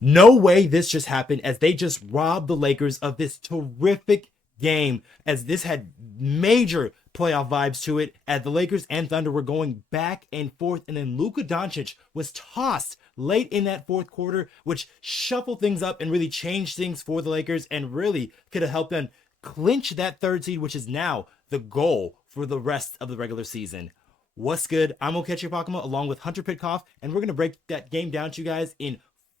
No way this just happened, as they just robbed the Lakers of this terrific game, as this had major playoff vibes to it, as the Lakers and Thunder were going back and forth, and then Luka Doncic was tossed late in that fourth quarter, which shuffled things up and really changed things for the Lakers and really could have helped them clinch that third seed, which is now the goal for the rest of the regular season. What's good? I'm Okechi Apakama along with Hunter Pitcoff, and we're going to break that game down to you guys in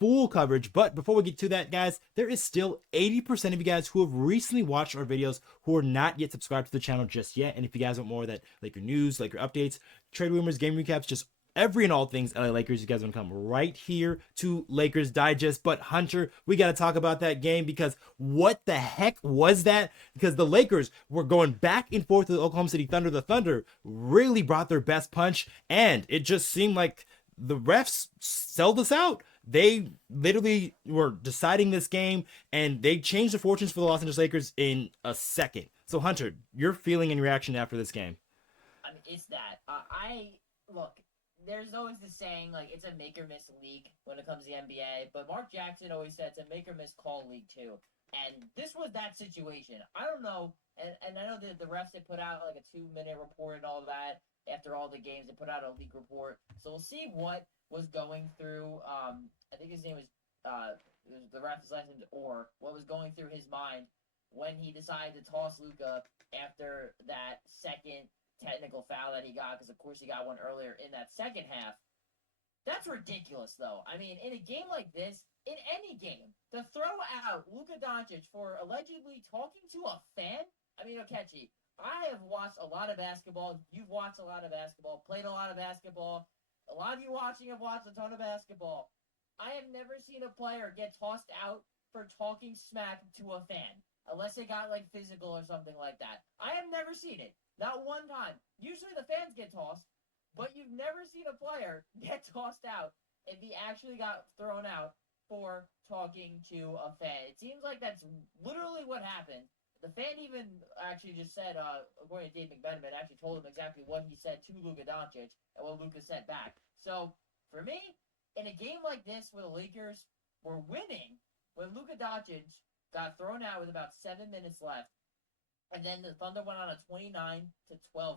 full coverage. But before we get to that, guys, there is still 80% of you guys who have recently watched our videos who are not yet subscribed to the channel just yet. And if you guys want more of that Laker news, Laker updates, trade rumors, game recaps, just every and all things LA Lakers, you guys want to come right here to Lakers Digest. But Hunter, we got to talk about that game, because what the heck was that? Because the Lakers were going back and forth with the Oklahoma City Thunder. The Thunder really brought their best punch, and it just seemed like the refs sold us out. They literally were deciding this game, and they changed the fortunes for the Los Angeles Lakers in a second. So Hunter, your feeling and reaction after this game? I mean, it's that. I look. There's always the saying, like, it's a make or miss league when it comes to the NBA. But Mark Jackson always said it's a make or miss call league too. And this was that situation. I don't know, and I know that the refs, they put out like a 2-minute report and all that after all the games. They put out a league report, so we'll see what was going through. I think his name was the ref's last name was Orr. What was going through his mind when he decided to toss Luka after that second technical foul that he got, because of course he got one earlier in that second half. That's ridiculous, though. I mean, in a game like this, in any game, to throw out Luka Doncic for allegedly talking to a fan. I mean, Okechi, I have watched a lot of basketball. You've watched a lot of basketball, played a lot of basketball. A lot of you watching have watched a ton of basketball. I have never seen a player get tossed out for talking smack to a fan, unless it got like physical or something like that. I have never seen it. Not one time. Usually the fans get tossed, but you've never seen a player get tossed out if he actually got thrown out for talking to a fan. It seems like that's literally what happened. The fan even actually just said, according to Dave McMenamin, actually told him exactly what he said to Luka Doncic and what Luka said back. So, for me, in a game like this where the Lakers were winning, when Luka Doncic got thrown out with about 7 minutes left, and then the Thunder went on a 29-12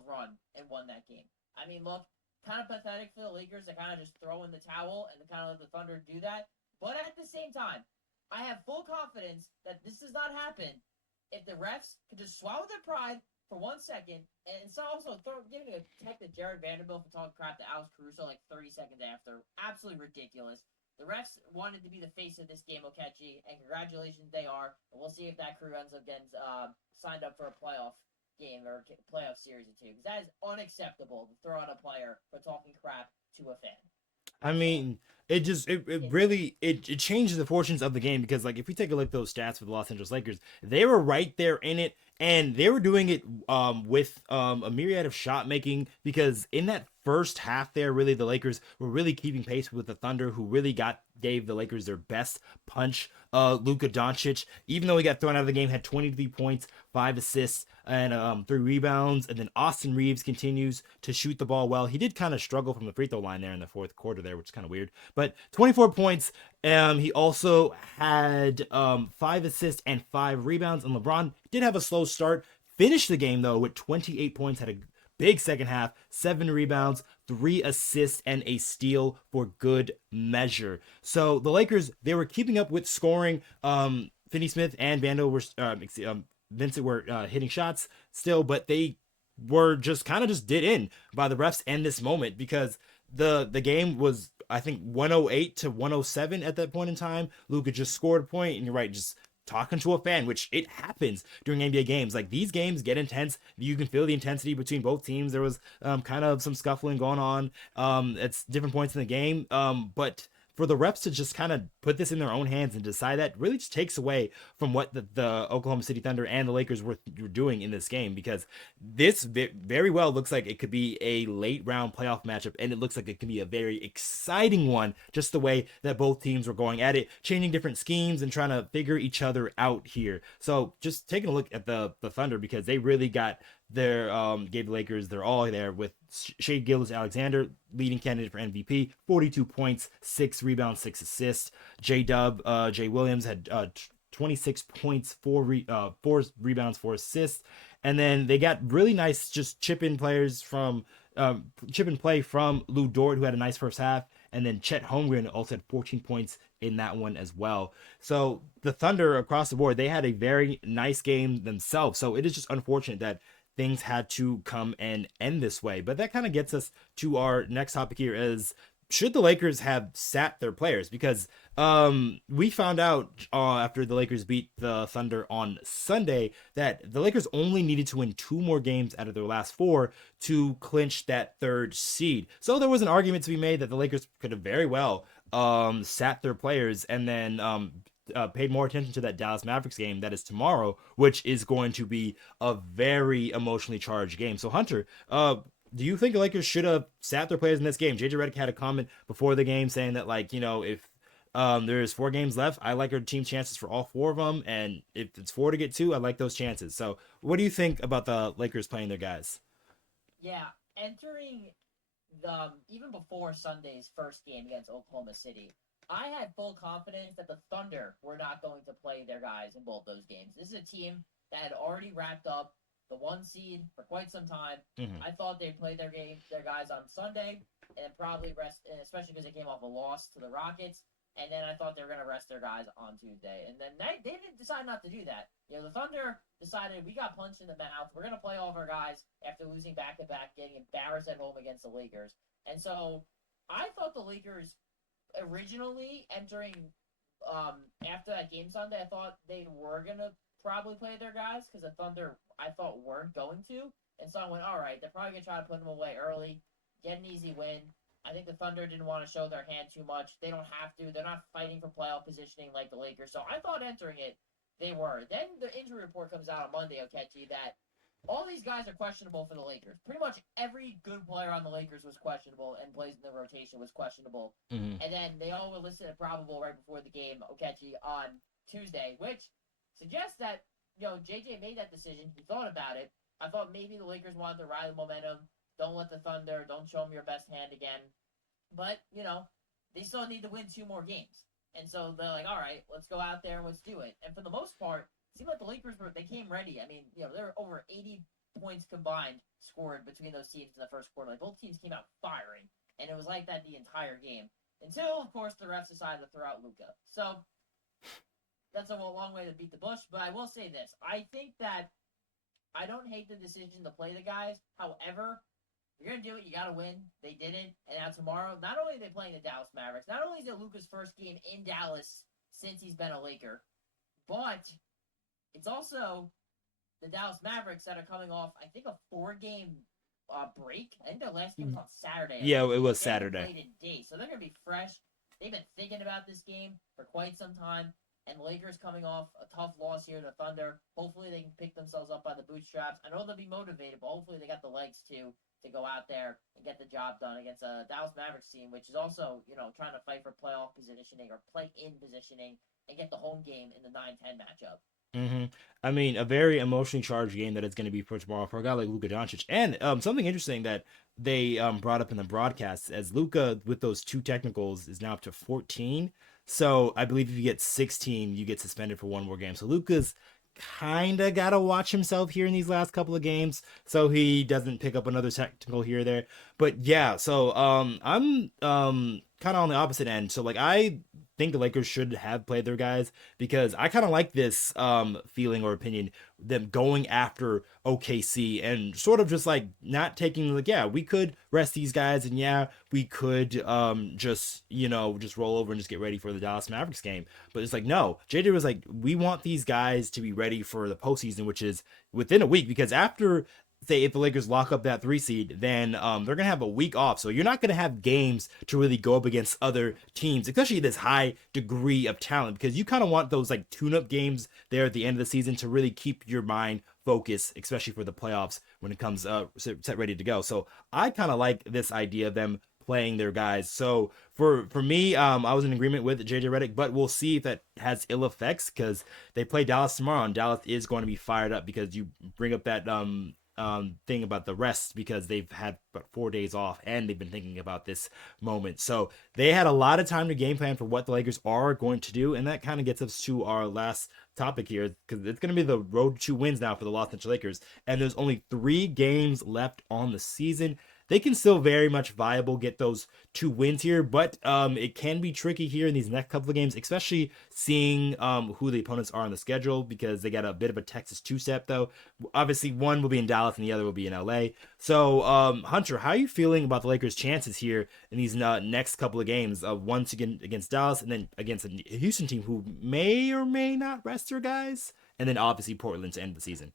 run and won that game. I mean, look, kind of pathetic for the Lakers to kind of just throw in the towel and to kind of let the Thunder do that. But at the same time, I have full confidence that this does not happen if the refs could just swallow their pride for 1 second, and so also giving a tech to Jared Vanderbilt for talking crap to Alex Caruso like 30 seconds after. Absolutely ridiculous. The refs wanted to be the face of this game, Okechi, and congratulations, they are. And we'll see if that crew ends up getting signed up for a playoff game or playoff series or two, because that is unacceptable to throw out a player for talking crap to a fan. I First of all, mean, it really it changes the fortunes of the game, because like if we take a look at those stats for the Los Angeles Lakers, they were right there in it, and they were doing it with a myriad of shot making, because in that first half there, really the Lakers were really keeping pace with the Thunder, who really gave the Lakers their best punch. Luka Doncic, even though he got thrown out of the game, had 23 points, 5 assists, and 3 rebounds. And then Austin Reaves continues to shoot the ball well. He did kind of struggle from the free throw line there in the fourth quarter there, which is kind of weird. But 24 points. He also had 5 assists and 5 rebounds. And LeBron did have a slow start. Finished the game though with 28 points. Had a big second half, 7 rebounds, 3 assists, and a steal for good measure. So the Lakers, they were keeping up with scoring. Finney Smith and Vincent were hitting shots still, but they were just kind of just did in by the refs in this moment, because the game was, I think, 108-107 at that point in time. Luka just scored a point, and you're right, just talking to a fan, which it happens during NBA games. Like, these games get intense. You can feel the intensity between both teams. There was kind of some scuffling going on at different points in the game. But for the reps to just kind of put this in their own hands and decide that really just takes away from what the Oklahoma City Thunder and the Lakers were doing in this game, because this very well looks like it could be a late round playoff matchup, and it looks like it can be a very exciting one, just the way that both teams were going at it, changing different schemes and trying to figure each other out here. So just taking a look at the Thunder, because they really got gave the Lakers their all there with Shea Gilgeous-Alexander, leading candidate for MVP, 42 points, 6 rebounds, 6 assists. Jay Williams had 26 points, 4 rebounds, 4 assists. And then they got really nice just chip in play from Lou Dort, who had a nice first half. And then Chet Holmgren also had 14 points in that one as well. So the Thunder across the board, they had a very nice game themselves. So it is just unfortunate that things had to come and end this way. But that kind of gets us to our next topic here is, should the Lakers have sat their players? Because we found out after the Lakers beat the Thunder on Sunday that the Lakers only needed to win 2 more games out of their last 4 to clinch that 3rd seed. So there was an argument to be made that the Lakers could have very well sat their players and then paid more attention to that Dallas Mavericks game that is tomorrow, which is going to be a very emotionally charged game. So Hunter, do you think the Lakers should have sat their players in this game? JJ Redick had a comment before the game saying that, like, if there's 4 games left, I like our team chances for all 4 of them, and if it's 4 to get 2, I like those chances. So what do you think about the Lakers playing their guys? Yeah, entering even before Sunday's first game against Oklahoma City, I had full confidence that the Thunder were not going to play their guys in both those games. This is a team that had already wrapped up the 1 seed for quite some time. Mm-hmm. I thought they'd play their guys on Sunday, and probably rest, especially because they came off a loss to the Rockets. And then I thought they were going to rest their guys on Tuesday. And then they didn't decide not to do that. The Thunder decided, we got punched in the mouth. We're going to play all of our guys after losing back-to-back, getting embarrassed at home against the Lakers. And so I thought the Lakers originally entering after that game Sunday, I thought they were going to probably play their guys because the Thunder, I thought, weren't going to. And so I went, all right, they're probably going to try to put them away early, get an easy win. I think the Thunder didn't want to show their hand too much. They don't have to. They're not fighting for playoff positioning like the Lakers. So I thought entering it, they were. Then the injury report comes out on Monday, Okechi, that all these guys are questionable for the Lakers. Pretty much every good player on the Lakers was questionable and plays in the rotation was questionable. Mm-hmm. And then they all were listed as probable right before the game, Okechi, on Tuesday, which suggests that, JJ made that decision. He thought about it. I thought maybe the Lakers wanted to ride the momentum. Don't let the Thunder, don't show them your best hand again. But, they still need to win 2 more games. And so they're like, all right, let's go out there and let's do it. And for the most part, it seemed like the Lakers they came ready. I mean, there were over 80 points combined scored between those teams in the first quarter. Like, both teams came out firing. And it was like that the entire game. Until, of course, the refs decided to throw out Luka. So that's a long way to beat the bush. But I will say this. I think that I don't hate the decision to play the guys. However, you're going to do it. You got to win. They didn't. And now tomorrow, not only are they playing the Dallas Mavericks, not only is it Luka's first game in Dallas since he's been a Laker, but it's also the Dallas Mavericks that are coming off, I think, a 4-game break. I think their last game was on Saturday. Yeah, it was They Saturday. played in D, so they're going to be fresh. They've been thinking about this game for quite some time. And the Lakers coming off a tough loss here to the Thunder. Hopefully they can pick themselves up by the bootstraps. I know they'll be motivated, but hopefully they got the legs to go out there and get the job done against a Dallas Mavericks team, which is also, trying to fight for playoff positioning or play-in positioning and get the home game in the 9-10 matchup. Mm-hmm. I mean, a very emotionally charged game that it's going to be for tomorrow for a guy like Luka Doncic. And something interesting that they brought up in the broadcast, as Luka, with those 2 technicals, is now up to 14. So I believe if you get 16, you get suspended for 1 more game. So Luka's kind of got to watch himself here in these last couple of games so he doesn't pick up another technical here or there. But yeah, so I'm kind of on the opposite end. So like I think the Lakers should have played their guys because I kind of like this feeling or opinion, them going after OKC and sort of just like not taking like, yeah, we could rest these guys and yeah, we could just roll over and just get ready for the Dallas Mavericks game. But it's like, no, JJ was like, we want these guys to be ready for the postseason, which is within a week, because after, say, if the Lakers lock up that 3 seed, then they're gonna have a week off. So you're not gonna have games to really go up against other teams, especially this high degree of talent, because you kind of want those like tune-up games there at the end of the season to really keep your mind focused, especially for the playoffs when it comes set ready to go. So I kind of like this idea of them playing their guys. So for me, I was in agreement with JJ Redick, but we'll see if that has ill effects because they play Dallas tomorrow, and Dallas is going to be fired up because you bring up that thing about the rest because they've had but 4 days off and they've been thinking about this moment. So they had a lot of time to game plan for what the Lakers are going to do, and that kind of gets us to our last topic here because it's going to be the road to wins now for the Los Angeles Lakers, and there's only 3 games left on the season. They can still very much viable get those 2 wins here, but it can be tricky here in these next couple of games, especially seeing who the opponents are on the schedule because they got a bit of a Texas two-step though. Obviously, one will be in Dallas and the other will be in LA. So, Hunter, how are you feeling about the Lakers' chances here in these next couple of games? Once again against Dallas and then against a Houston team who may or may not rest their guys, and then obviously Portland to end the season.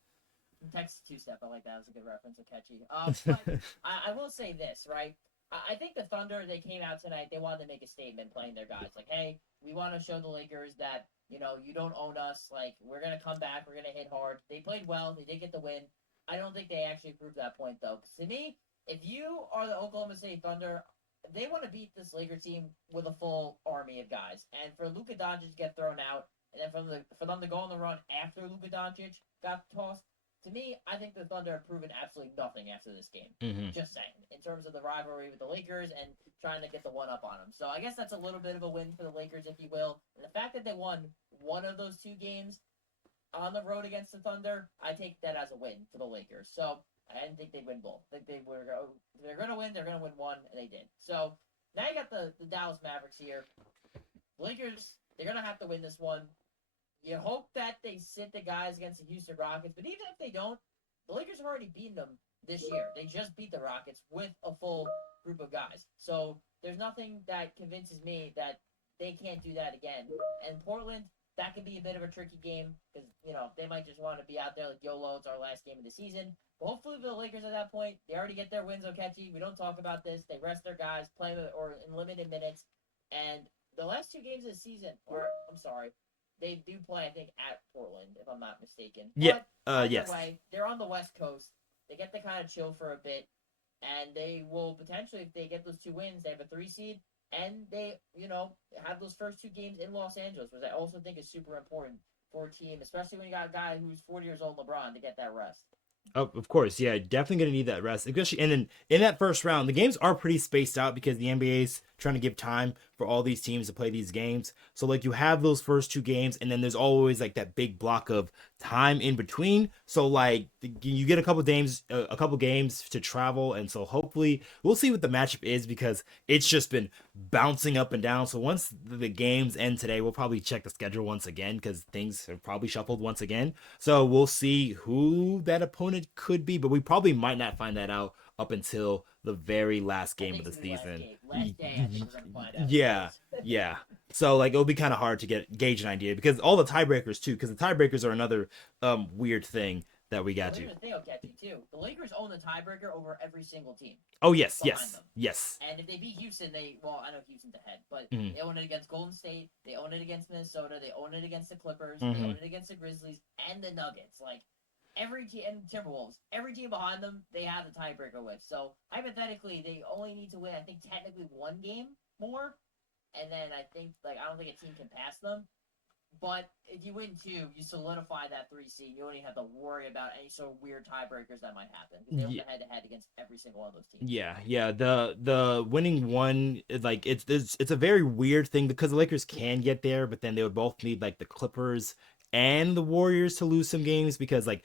Texas two-step, I like that. That was a good reference, Okechi. But I will say this, right? I think the Thunder, they came out tonight, they wanted to make a statement playing their guys. Like, hey, we want to show the Lakers that, you don't own us. Like, we're going to come back. We're going to hit hard. They played well. They did get the win. I don't think they actually proved that point, though. 'Cause to me, if you are the Oklahoma City Thunder, they want to beat this Lakers team with a full army of guys. And for Luka Doncic to get thrown out, and then for them to go on the run after Luka Doncic got tossed, to me, I think the Thunder have proven absolutely nothing after this game. Mm-hmm. Just saying, in terms of the rivalry with the Lakers and trying to get the one up on them. So I guess that's a little bit of a win for the Lakers, if you will. And the fact that they won one of those 2 games on the road against the Thunder, I take that as a win for the Lakers. So I didn't think they'd win both. I think they're going to win. They're going to win one, and they did. So now you got the Dallas Mavericks here. Lakers, they're going to have to win this one. You hope that they sit the guys against the Houston Rockets, but even if they don't, the Lakers have already beaten them this year. They just beat the Rockets with a full group of guys. So there's nothing that convinces me that they can't do that again. And Portland, that could be a bit of a tricky game because, they might just want to be out there like, YOLO, it's our last game of the season. But hopefully for the Lakers at that point, they already get their wins, Okechi. We don't talk about this. They rest their guys, play them or in limited minutes. And the last 2 games of the season, they do play, I think, at Portland, if I'm not mistaken. Yeah. But yes. Way, they're on the West Coast. They get to kind of chill for a bit, and they will potentially, if they get those 2 wins, they have a 3 seed, and they, have those first 2 games in Los Angeles, which I also think is super important for a team, especially when you got a guy who's 40 years old, LeBron, to get that rest. Oh, of course, yeah, definitely gonna need that rest, especially. And then in that first round, the games are pretty spaced out because the NBA is trying to give time for all these teams to play these games. So like you have those first 2 games, and then there's always like that big block of time in between. So like you get a couple games to travel, and so hopefully we'll see what the matchup is because it's just been bouncing up and down. So once the games end today, we'll probably check the schedule once again because things have probably shuffled once again. So we'll see who that opponent could be, but we probably might not find that out up until the very last game of the season. Last day, I think we're gonna find out. Yeah. So like it'll be kind of hard to gauge an idea because all the tiebreakers too, because the tiebreakers are another weird thing that we got to. Here's the thing, Okechi, too. The Lakers own the tiebreaker over every single team. Oh yes. And if they beat Houston, I know Houston's ahead, but Mhm. they own it against Golden State, they own it against Minnesota, they own it against the Clippers, Mhm. they own it against the Grizzlies and the Nuggets. Like every team and Timberwolves, every team behind them, they have the tiebreaker with. So hypothetically, they only need to win, I think, technically 1 game more, and then I don't think a team can pass them. But if you win 2, you solidify that 3 seed. You don't even have to worry about any sort of weird tiebreakers that might happen because they own the head-to-head against every single one of those teams. Yeah. The winning one is like it's a very weird thing because the Lakers can get there, but then they would both need like the Clippers and the Warriors to lose some games because like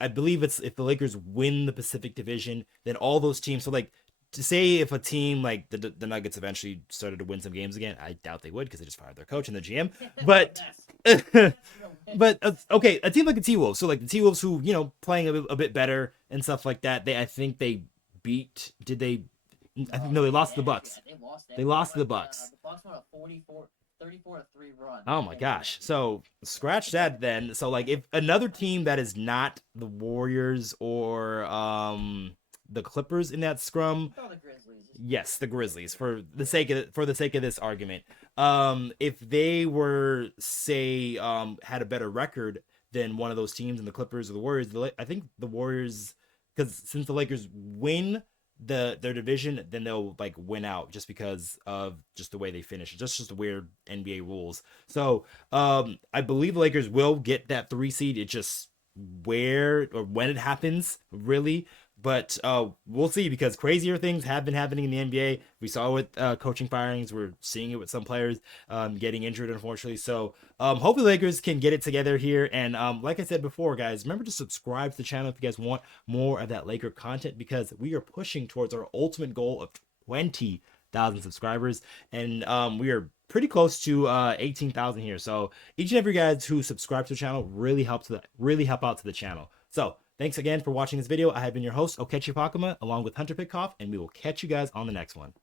I believe it's if the Lakers win the Pacific Division, then all those teams. So like to say if a team like the Nuggets eventually started to win some games again, I doubt they would because they just fired their coach and their GM. But okay, a team like the T-Wolves, so like the T-Wolves who playing a bit better and stuff like that. I think they beat. Did they? I think no, they lost to the Bucks. They lost to the Bucks. The Bucks won a 34-3 run. Oh my gosh. So scratch that then. So like if another team that is not the Warriors or the Clippers in that scrum. Oh, the Grizzlies. Yes, the Grizzlies for the sake of this argument. If they were say had a better record than one of those teams in the Clippers or the Warriors, I think the Warriors, because since the Lakers win their division, then they'll like win out just because of just the way they finish. It's just the weird NBA rules. So I believe the Lakers will get that 3 seed. It just where or when it happens, really. But we'll see, because crazier things have been happening in the NBA. We saw it with coaching firings. We're seeing it with some players getting injured, unfortunately. So hopefully Lakers can get it together here. And like I said before, guys, remember to subscribe to the channel if you guys want more of that Laker content, because we are pushing towards our ultimate goal of 20,000 subscribers. And we are pretty close to 18,000 here. So each and every guys who subscribe to the channel really help out to the channel. So thanks again for watching this video. I have been your host, Okechi Apakama, along with Hunter Pitcoff, and we will catch you guys on the next one.